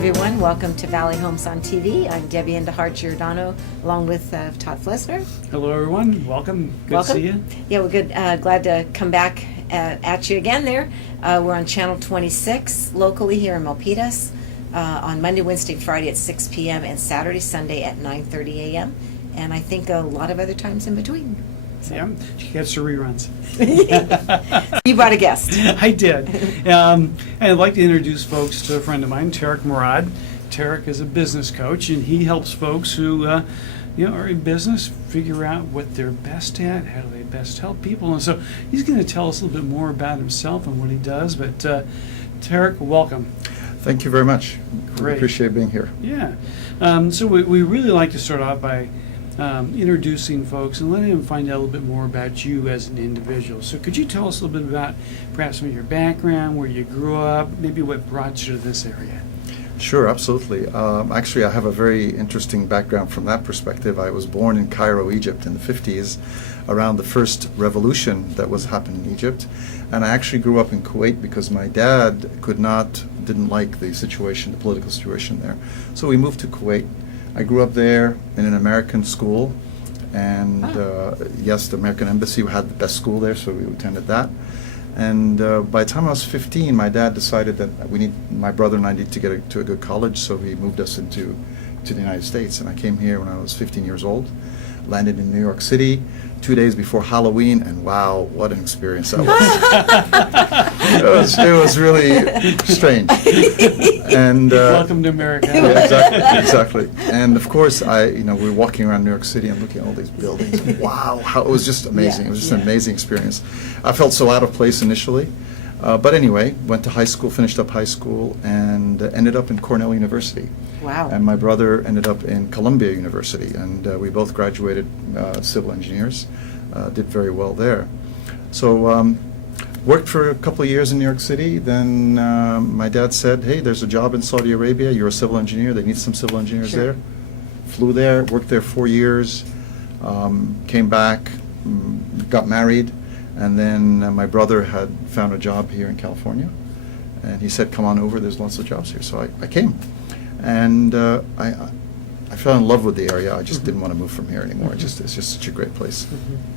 everyone. Welcome to Valley Homes on TV. I'm Debbie Giordano, along with Todd Flesner. Hello, everyone. Welcome. Good to see you. Yeah, we're good. Glad to come back at you again there. We're on Channel 26 locally here in Milpitas on Monday, Wednesday, Friday at 6 p.m. and Saturday, Sunday at 9:30 a.m. And I think a lot of other times in between. So. Yeah, she gets her reruns. You brought a guest. I did. And I'd like to introduce folks to a friend of mine, Tarek Mourad. Tarek is a business coach, and he helps folks who are in business figure out what they're best at, how do they best help people. And so he's going to tell us a little bit more about himself and what he does. But Tarek, welcome. Thank you very much. Great. We appreciate being here. Yeah. So we really like to start off by introducing folks and letting them find out a little bit more about you as an individual. So could you tell us a little bit about perhaps some of your background, where you grew up, maybe what brought you to this area? Sure, absolutely. Actually, I have a very interesting background from that perspective. I was born in Cairo, Egypt in the 50s, around the first revolution that was happening in Egypt. And I actually grew up in Kuwait because my dad didn't like the situation, the political situation there. So we moved to Kuwait. I grew up there in an American school, and yes, the American Embassy had the best school there, so we attended that. And by the time I was 15, my dad decided that my brother and I need to get to a good college, so he moved us to the United States. And I came here when I was 15 years old, landed in New York City 2 days before Halloween, and wow, what an experience that was. It was really strange. And welcome to America. Yeah, exactly. And of course, we were walking around New York City and looking at all these buildings. Wow, it was just amazing. It was just an amazing experience. I felt so out of place initially. But anyway, went to high school, finished up high school, and ended up in Cornell University. Wow. And my brother ended up in Columbia University, and we both graduated civil engineers, did very well there. So worked for a couple of years in New York City. Then my dad said, hey, there's a job in Saudi Arabia. You're a civil engineer. They need some civil engineers there. Flew there, worked there 4 years, came back, got married. And then my brother had found a job here in California, and he said, come on over, there's lots of jobs here. So I came, and I fell in love with the area. I just didn't want to move from here anymore. It's just such a great place.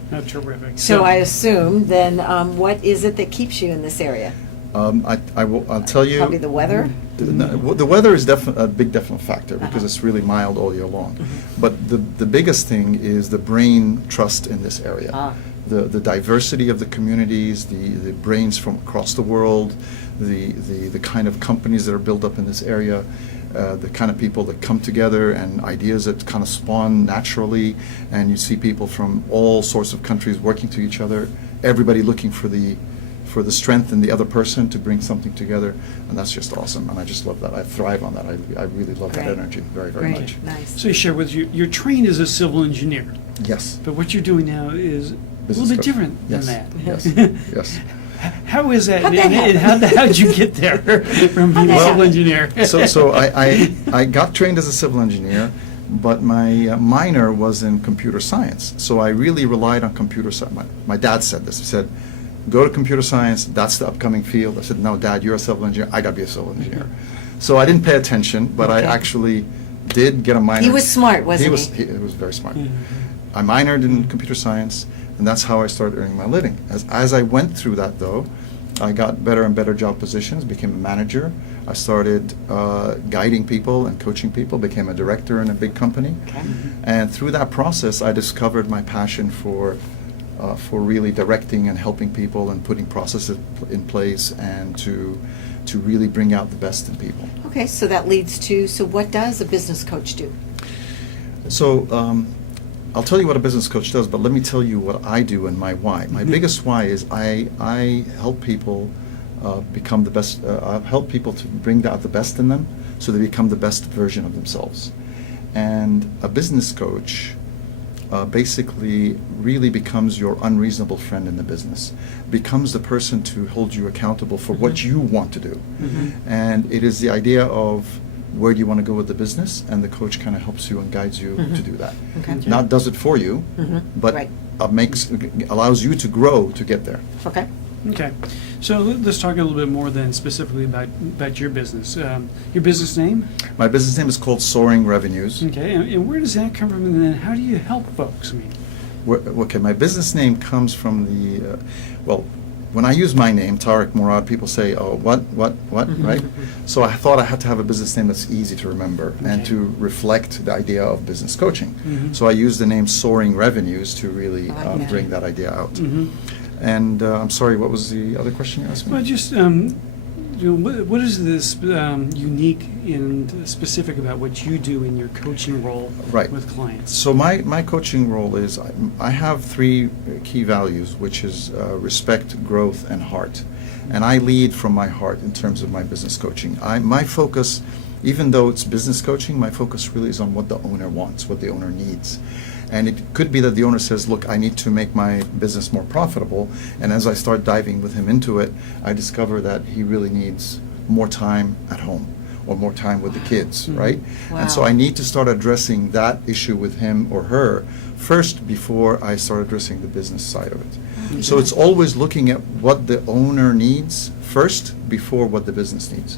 That's terrific. So I assume then, what is it that keeps you in this area? I'll tell you. Probably the weather? The weather is a big definite factor because it's really mild all year long. But the biggest thing is the brain trust in this area. The diversity of the communities, the brains from across the world, the kind of companies that are built up in this area, the kind of people that come together and ideas that kind of spawn naturally, and you see people from all sorts of countries working to each other, everybody looking for the strength in the other person to bring something together, and that's just awesome, and I just love that. I thrive on that. I really love that energy very, very much. Nice. So you share with you, you're trained as a civil engineer. Yes. But what you're doing now is Business a little bit coach. different than that. Yes, yes. How is that? How'd that And how did you get there from being a civil engineer? So I got trained as a civil engineer, but my minor was in computer science. So I really relied on computer science. My dad said this. He said, go to computer science, that's the upcoming field. I said, no, Dad, you're a civil engineer. I got to be a civil engineer. So I didn't pay attention, but I actually did get a minor. He was smart, wasn't he? He was very smart. I minored in computer science, and that's how I started earning my living. As I went through that, though, I got better and better job positions, became a manager. I started guiding people and coaching people, became a director in a big company. Okay. And through that process, I discovered my passion for really directing and helping people and putting processes in place and to really bring out the best in people. Okay, so that leads to, so what does a business coach do? So I'll tell you what a business coach does, but let me tell you what I do and my why. My biggest why is I help people become the best, help people to bring out the best in them so they become the best version of themselves. And a business coach basically really becomes your unreasonable friend in the business, becomes the person to hold you accountable for what you want to do. And it is the idea of where do you want to go with the business, and the coach kind of helps you and guides you to do that. Okay. Not does it for you, but Right. allows you to grow to get there. Okay. Okay. So let's talk a little bit more then specifically about your business. Your business name? My business name is called Soaring Revenues. Okay. And where does that come from? And then how do you help folks? I mean, Okay, my business name comes from the, well, when I use my name, Tarek Mourad, people say, oh, what, right? So I thought I had to have a business name that's easy to remember and Okay. to reflect the idea of business coaching. Mhm. So I used the name Soaring Revenues to really I like that. bring that idea out. Mhm. And I'm sorry, what was the other question you asked me? Well, just what is this unique and specific about what you do in your coaching role Right. with clients? So my coaching role is I have three key values, which is respect, growth, and heart. And I lead from my heart in terms of my business coaching. My focus, even though it's business coaching, my focus really is on what the owner wants, what the owner needs. And it could be that the owner says, look, I need to make my business more profitable. And as I start diving with him into it, I discover that he really needs more time at home or more time with the kids, Mhm. right? And so Wow. I need to start addressing that issue with him or her first before I start addressing the business side of it. So it's always looking at what the owner needs first before what the business needs.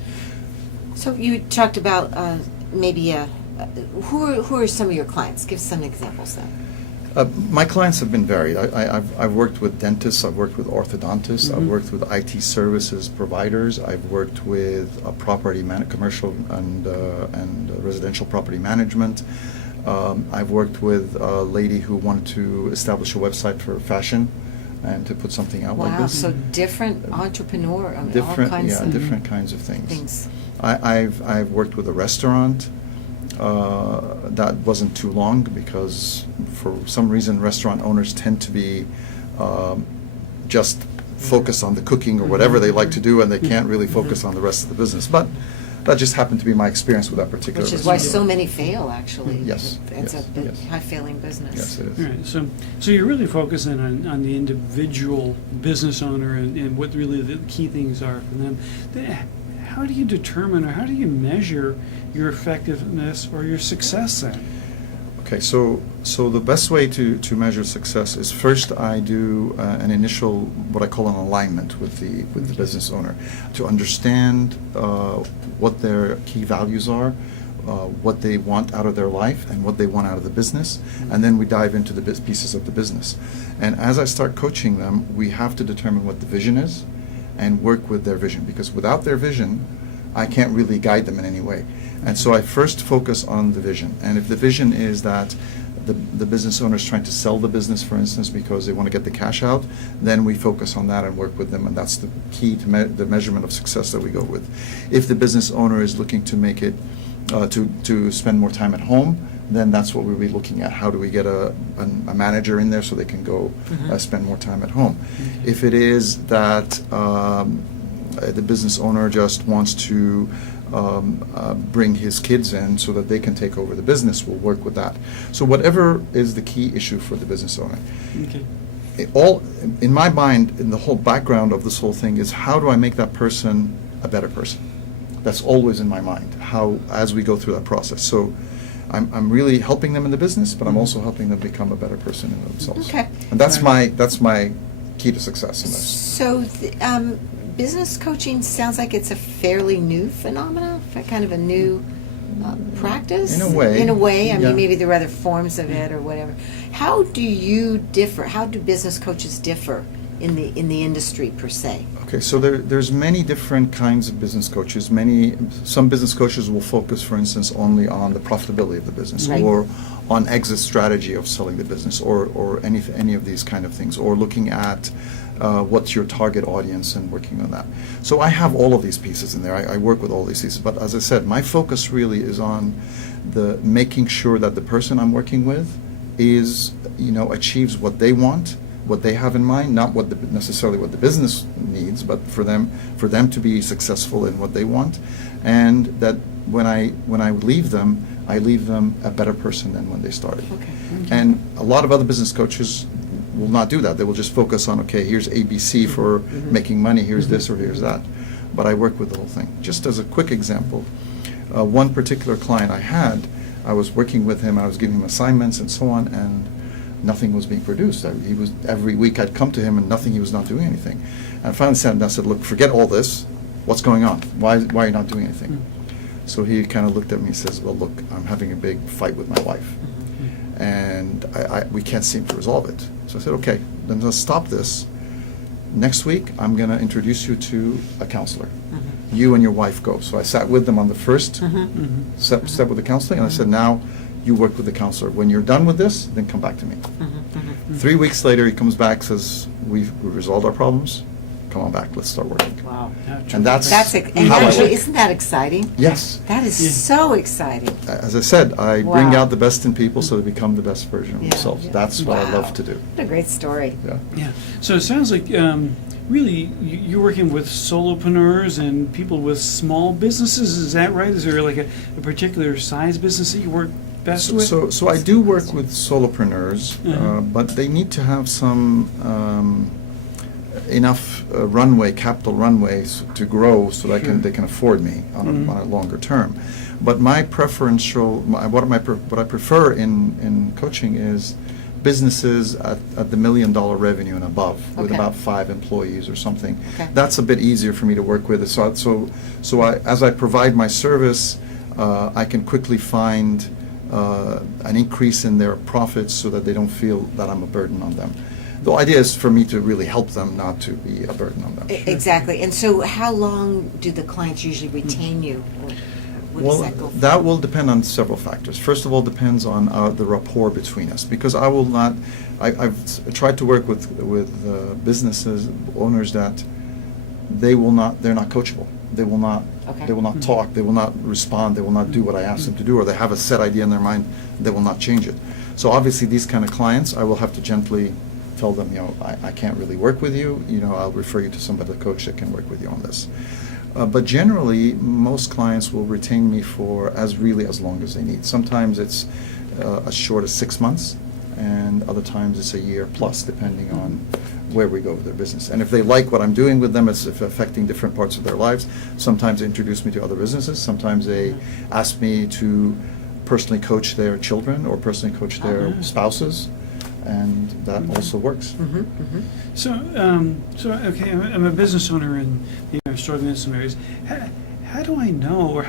So you talked about who are some of your clients? Give some examples then. My clients have been varied. I've worked with dentists, I've worked with orthodontists, I've Mhm. worked with IT services providers, I've worked with commercial and residential property management. I've worked with a lady who wanted to establish a website for fashion and to put something out like Wow, this. so different entrepreneur, I mean, all Different, kinds yeah, of different kinds of things. things. I've worked with a restaurant. That wasn't too long because for some reason restaurant owners tend to be just focused on the cooking or whatever they like to do, and they can't really focus on the rest of the business. But that just happened to be my experience with that particular Which is why restaurant. so many fail, actually. Yes, It's yes, a yes. high-failing business. Yes, it is. All right, so you're really focusing on the individual business owner and what really the key things are for them. How do you determine or how do you measure your effectiveness or your success then? Okay, so the best way to measure success is first I do an initial, what I call an alignment with the business owner to understand what their key values are, what they want out of their life and what they want out of the business, and then we dive into the pieces of the business. And as I start coaching them, we have to determine what the vision is and work with their vision, because without their vision, I can't really guide them in any way. And so I first focus on the vision. And if the vision is that the business owner is trying to sell the business, for instance, because they want to get the cash out, then we focus on that and work with them, and that's the key to the measurement of success that we go with. If the business owner is looking to make it, to spend more time at home, then that's what we'll be looking at. How do we get a manager in there so they can go spend more time at home? If it is that the business owner just wants to bring his kids in so that they can take over the business, we'll work with that. So whatever is the key issue for the business owner. Okay. All in my mind, in the whole background of this whole thing is how do I make that person a better person? That's always in my mind, how as we go through that process. So I'm really helping them in the business, but I'm also helping them become a better person in themselves. Okay. And that's my key to success in this. So, business coaching sounds like it's a fairly new phenomenon, kind of a new practice. In a way, In a way, I yeah. mean, maybe there are other forms of it or whatever. How do you differ? How do business coaches differ in the industry per se? Okay, so there's many different kinds of business coaches. Some business coaches will focus, for instance, only on the profitability of the business, Right. or on exit strategy of selling the business, or any of these kind of things, or looking at what's your target audience and working on that. So I have all of these pieces in there. I work with all these pieces, but as I said, my focus really is on the making sure that the person I'm working with achieves what they want, what they have in mind, not necessarily what the business needs, but for them to be successful in what they want, and that when I leave them, I leave them a better person than when they started. Okay. And a lot of other business coaches will not do that. They will just focus on, okay, here's ABC for making money, here's this or here's that. But I work with the whole thing. Just as a quick example, one particular client I was working with him, I was giving him assignments and so on, and nothing was being produced. He was, every week I'd come to him and he was not doing anything. And I finally sat down and I said, look, forget all this. What's going on? Why are you not doing anything? So he kind of looked at me and says, well, look, I'm having a big fight with my wife. And we can't seem to resolve it. So I said, okay, then let's stop this. Next week, I'm going to introduce you to a counselor. You and your wife go. So I sat with them on the first step with the counseling, and I said, now you work with the counselor. When you're done with this, then come back to me. 3 weeks later, he comes back, says, we've resolved our problems. Come on back, let's start working. Wow. And that's And how I actually, work. isn't that exciting? Yes. That is so exciting. As I said, I bring Wow. out the best in people so they become the best version of Yeah, themselves. yeah. That's what I Wow. love to do. What a great story. Yeah. Yeah. So it sounds like really you're working with solopreneurs and people with small businesses. Is that right? Is there like a particular size business that you work best with? So I do work with solopreneurs, but they need to have some enough capital runways to grow so that they can afford me on a longer term. But my what I prefer in coaching is businesses at the $1 million revenue and above, with Okay. about 5 employees or something. Okay. That's a bit easier for me to work with. As I provide my service, I can quickly find an increase in their profits so that they don't feel that I'm a burden on them. The idea is for me to really help them, not to be a burden on them. Exactly. And so how long do the clients usually retain you? Or what does that go for? That will depend on several factors. First of all, depends on the rapport between us, because I will not. I've tried to work with businesses owners that they're not coachable. They will not. Okay. They will not talk. They will not respond. They will not do what I ask them to do, or they have a set idea in their mind. They will not change it. So obviously, these kind of clients, I will have to gently tell them, I can't really work with you. I'll refer you to somebody, a coach that can work with you on this. But generally, most clients will retain me for as long as they need. Sometimes it's as short as 6 months, and other times it's a year plus, depending on where we go with their business. And if they like what I'm doing with them, it's affecting different parts of their lives. Sometimes they introduce me to other businesses. Sometimes they ask me to personally coach their children or personally coach their spouses. And that also works. So, okay, I'm a business owner and I'm struggling in some areas. How do I know, or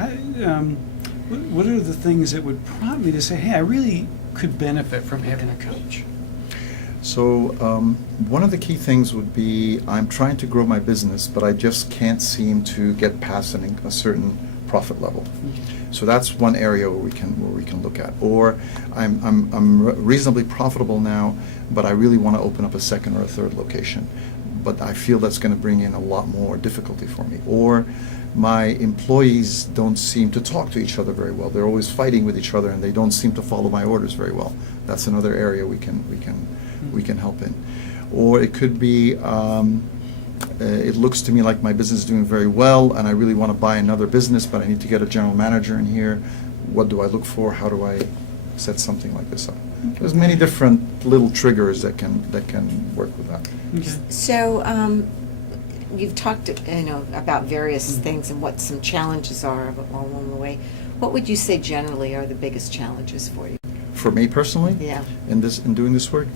what are the things that would prompt me to say, hey, I really could benefit from having a coach? So one of the key things would be I'm trying to grow my business, but I just can't seem to get past a certain profit level. So that's one area where we can look at. Or I'm reasonably profitable now, but I really want to open up a second or a third location, but I feel that's going to bring in a lot more difficulty for me. Or my employees don't seem to talk to each other very well. They're always fighting with each other, and they don't seem to follow my orders very well. That's another area we can help in. Or it could be it looks to me like my business is doing very well, and I really want to buy another business, but I need to get a general manager in here. What do I look for? How do I set something like this up? There's many different little triggers that can work with that. Okay. So you've talked, about various things and what some challenges are along the way. What would you say generally are the biggest challenges for you? For me personally, Yeah. in doing this work,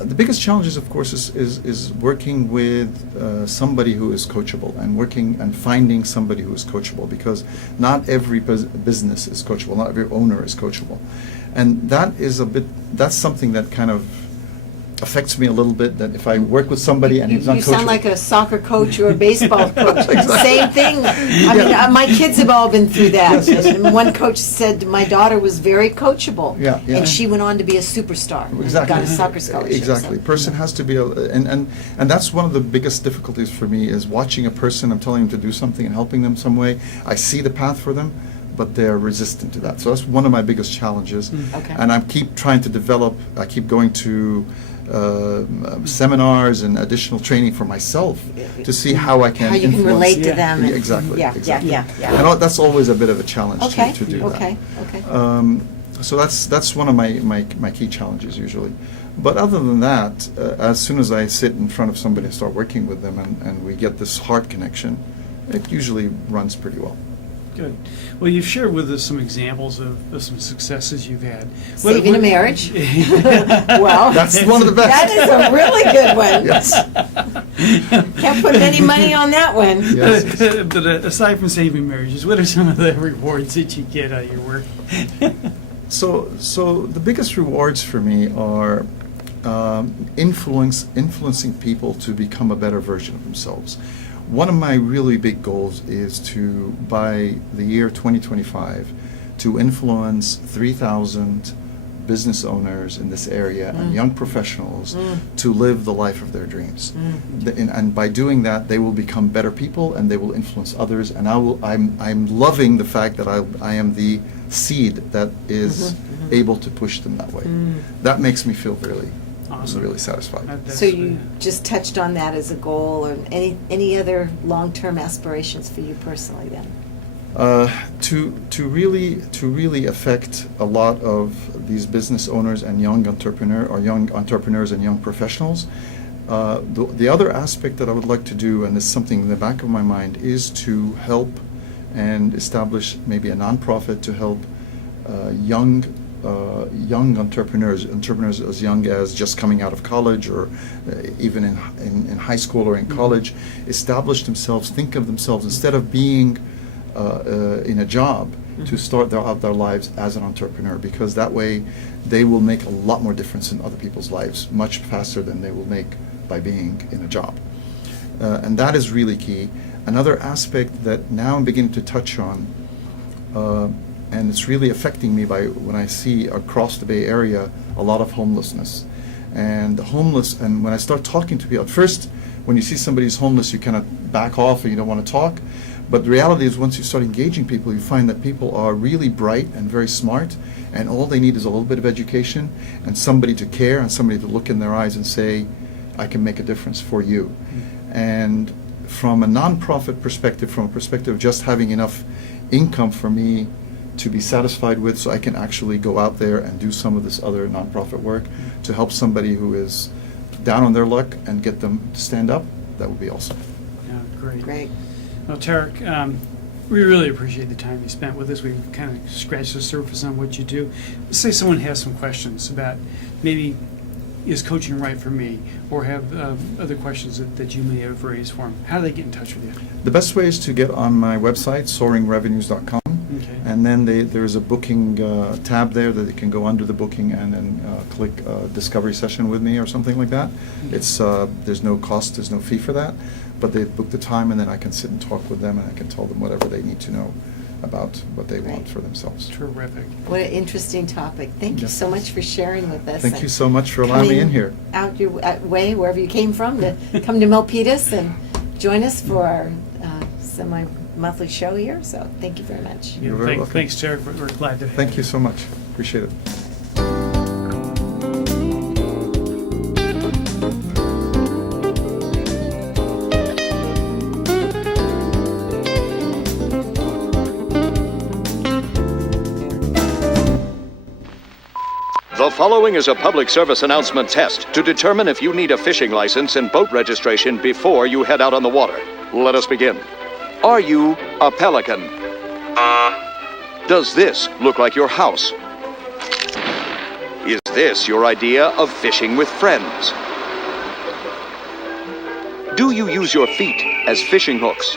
the biggest challenges, of course, is working with somebody who is coachable, and finding somebody who is coachable, because not every business is coachable, not every owner is coachable, and that's something that kind of affects me a little bit, that if I work with somebody and he's not You coachable. sound like a soccer coach or a baseball coach. Exactly. Same thing. I mean, my kids have all been through that. Yes, yes. And one coach said my daughter was very coachable. Yeah, yeah. And she went on to be a superstar. And Exactly. got a soccer scholarship. Exactly. So- Person has to be, and that's one of the biggest difficulties for me, is watching a person. I'm telling them to do something and helping them some way. I see the path for them, but they're resistant to that. So that's one of my biggest challenges. Okay. And I keep trying to develop. I keep going to seminars and additional training for myself to see how I can How you can influence. relate to Yeah. them. and- Exactly. Yeah, exactly. yeah. And that's always a bit of a challenge Okay, to do okay, that. okay. So that's one of my key challenges usually. But other than that, as soon as I sit in front of somebody and start working with them, and we get this heart connection, it usually runs pretty well. Good. Well, you've shared with us some examples of some successes you've had. Saving a marriage. Well, That's one of the best. that is a really good one. Yes. Can't put any money on that one. Yes. But aside from saving marriages, what are some of the rewards that you get out of your work? So the biggest rewards for me are influencing people to become a better version of themselves. One of my really big goals is to, by the year 2025, to influence 3,000 business owners in this area and young professionals to live the life of their dreams. And by doing that, they will become better people and they will influence others. And I'm loving the fact that I am the seed that is able to push them that way. That makes me feel really, Awesome. really satisfied. So you just touched on that as a goal, or any other long-term aspirations for you personally then? To really affect a lot of these business owners and young entrepreneurs and young professionals. The other aspect that I would like to do, and is something in the back of my mind, is to help and establish maybe a nonprofit to help young entrepreneurs as young as just coming out of college, or even in high school or in college, establish themselves, think of themselves, instead of being in a job, to start out their lives as an entrepreneur, because that way they will make a lot more difference in other people's lives much faster than they will make by being in a job. And that is really key. Another aspect that now I'm beginning to touch on, and it's really affecting me when I see across the Bay Area a lot of homelessness. And the homeless, and when I start talking to people, at first, when you see somebody who's homeless, you kind of back off and you don't want to talk. But the reality is, once you start engaging people, you find that people are really bright and very smart, and all they need is a little bit of education and somebody to care and somebody to look in their eyes and say, I can make a difference for you. And from a nonprofit perspective, from a perspective of just having enough income for me to be satisfied with, so I can actually go out there and do some of this other nonprofit work to help somebody who is down on their luck and get them to stand up, that would be awesome. Yeah, great. Great. Well, Tarek, we really appreciate the time you spent with us. We've kind of scratched the surface on what you do. Let's say someone has some questions about maybe, is coaching right for me, or have other questions that you may have raised for them. How do they get in touch with you? The best way is to get on my website, soaringrevenues.com. Okay. And then there's a booking tab there that they can go under the booking and then click discovery session with me or something like that. It's there's no cost, there's no fee for that, but they book the time and then I can sit and talk with them and I can tell them whatever they need to know about what they want for themselves. Terrific. What an interesting topic. Thank you Yes. so much for sharing with us. Thank you so much for allowing me in here. Out your way, wherever you came from, to come to Milpitas and join us for our semi-monthly show here. So thank you very much. Yeah, You're very welcome. Thanks, Tarek. We're glad to have Thank you so much. Appreciate it. The following is a public service announcement test to determine if you need a fishing license and boat registration before you head out on the water. Let us begin. Are you a pelican? Does this look like your house? Is this your idea of fishing with friends? Do you use your feet as fishing hooks?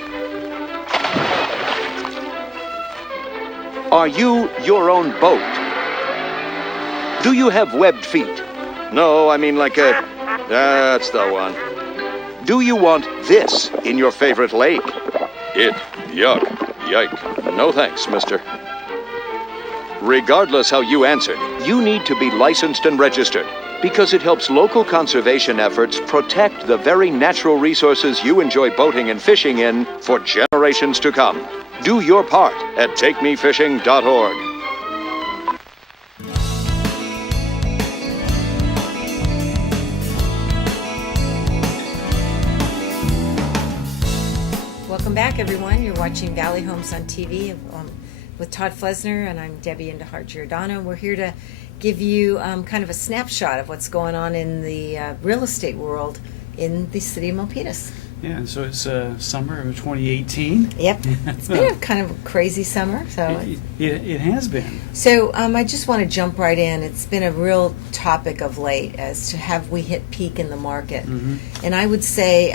Are you your own boat? Do you have webbed feet? No, I mean like a... That's the one. Do you want this in your favorite lake? Yuck, yike. No thanks, mister. Regardless how you answered, you need to be licensed and registered, because it helps local conservation efforts protect the very natural resources you enjoy boating and fishing in for generations to come. Do your part at takemefishing.org. Welcome back, everyone. You're watching Valley Homes on TV with Todd Flesner, and I'm Debbie Giordano. We're here to give you kind of a snapshot of what's going on in the real estate world in the city of Milpitas. Yeah, and so it's summer of 2018. Yep. It's been a kind of a crazy summer. It has been. So I just want to jump right in. It's been a real topic of late as to have we hit peak in the market. Mm-hmm. And I would say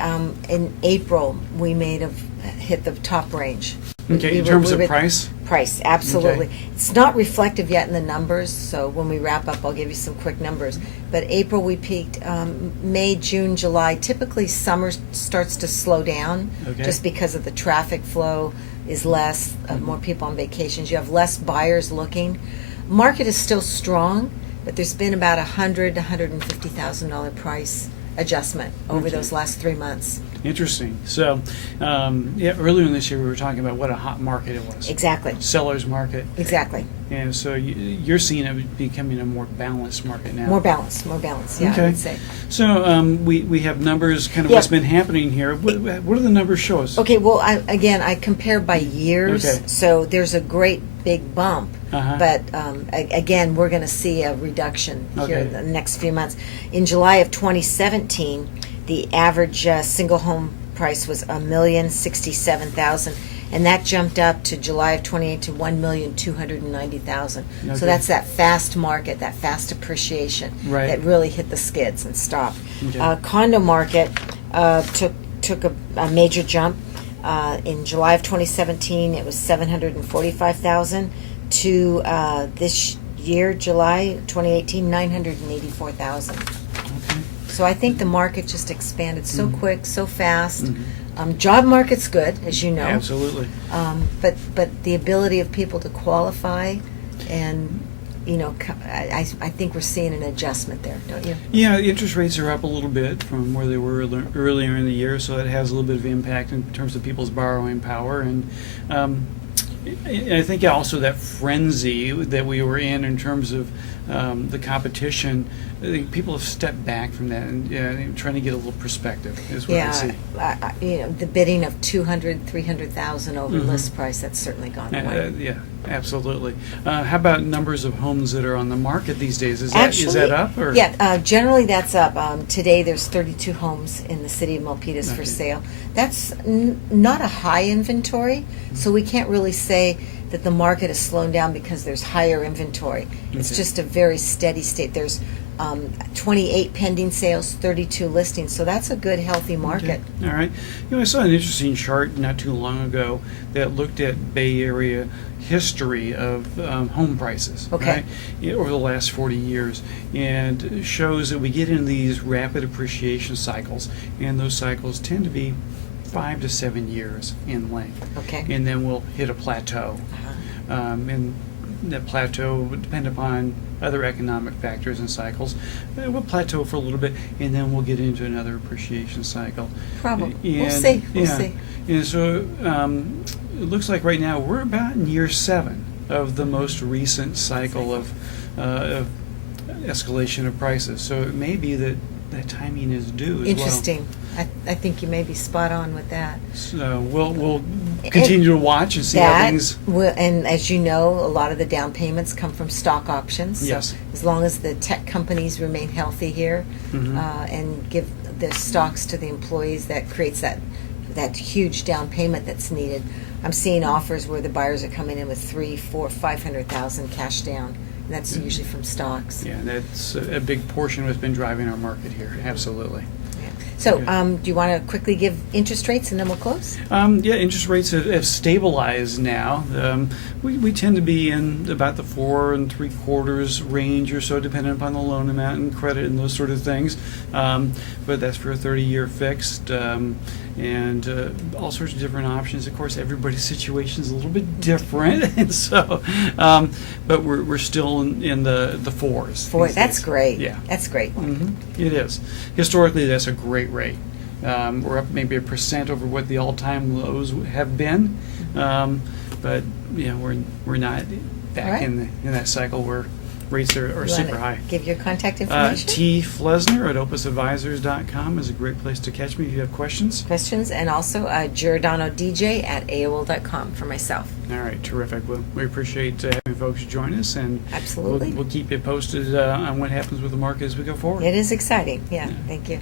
in April we may have hit the top range. Okay, in terms of price? Price, absolutely. Okay. It's not reflective yet in the numbers, so when we wrap up, I'll give you some quick numbers. But April we peaked. May, June, July. Typically, summer starts to slow down just because of the traffic flow is less, more people on vacations. You have less buyers looking. Market is still strong, but there's been about $100,000 to $150,000 price adjustment over those last 3 months. Interesting. So, earlier in this year we were talking about what a hot market it was. Exactly. Seller's market. Exactly. And so you're seeing it becoming a more balanced market now. More balanced, yeah, I would say. So we have numbers, kind of what's been happening here. What do the numbers show us? Okay, well, I compare by years, Okay. so there's a great big bump. Uh-huh. But again, we're going to see a reduction here in the next few months. In July of 2017, the average single home price was $1,067,000, and that jumped up to July of 28 to $1,290,000. Okay. So that's that fast market, that fast appreciation that really hit the skids and stopped. Okay. Condo market took a major jump. In July of 2017, it was $745,000 to this year, July 2018, $984,000. Okay. So I think the market just expanded so quick, so fast. Job market's good, as you know. Absolutely. But the ability of people to qualify, and I think we're seeing an adjustment there, don't you? Yeah, interest rates are up a little bit from where they were earlier in the year, so that has a little bit of impact in terms of people's borrowing power. And I think also that frenzy that we were in terms of the competition, I think people have stepped back from that and trying to get a little perspective is what I see. The bidding of $200,000-300,000 over list price, that's certainly gone away. Yeah, absolutely. How about numbers of homes that are on the market these days? Is Actually, that up? Or? Yeah, generally that's up. Today there's 32 homes in the city of Milpitas for sale. That's not a high inventory, so we can't really say that the market is slowing down because there's higher inventory. It's just a very steady state. There's 28 pending sales, 32 listings, so that's a good, healthy market. Okay. All right. I saw an interesting chart not too long ago that looked at Bay Area history of home prices right, over the last 40 years, and shows that we get into these rapid appreciation cycles, and those cycles tend to be 5 to 7 years in length. Okay. And then we'll hit a plateau. And that plateau would depend upon other economic factors and cycles. We'll plateau for a little bit, and then we'll get into another appreciation cycle. Probably. And, We'll see. And so it looks like right now we're about in year 7 of the most recent cycle of escalation of prices. So it may be that timing is due as Interesting. I think you may be spot on with that. So we'll continue to watch and see how things. And as you know, a lot of the down payments come from stock options. Yes. So as long as the tech companies remain healthy here and give the stocks to the employees, that creates that huge down payment that's needed. I'm seeing offers where the buyers are coming in with $300,000, $400,000, $500,000 cash down. And that's usually from stocks. Yeah, that's a big portion of what's been driving our market here. Absolutely. So, do you want to quickly give interest rates and then we'll close? Interest rates have stabilized now. We tend to be in about the 4 3/4 range or so, depending upon the loan amount and credit and those sort of things. But that's for a 30-year fixed, and all sorts of different options. Of course, everybody's situation is a little bit different, and so, but we're still in the 4s. That's great. Yeah, that's great. It is. Historically, that's a great rate. We're up maybe 1% over what the all-time lows have been, but we're not back in that cycle where rates are super high. Give your contact information. T. Flesner at opusadvisors.com is a great place to catch me if you have questions. And also Giordano DJ at AOL.com for myself. All right, terrific. Well, we appreciate having folks join us, and absolutely, we'll keep you posted on what happens with the market as we go forward. It is exciting. Yeah. Thank you.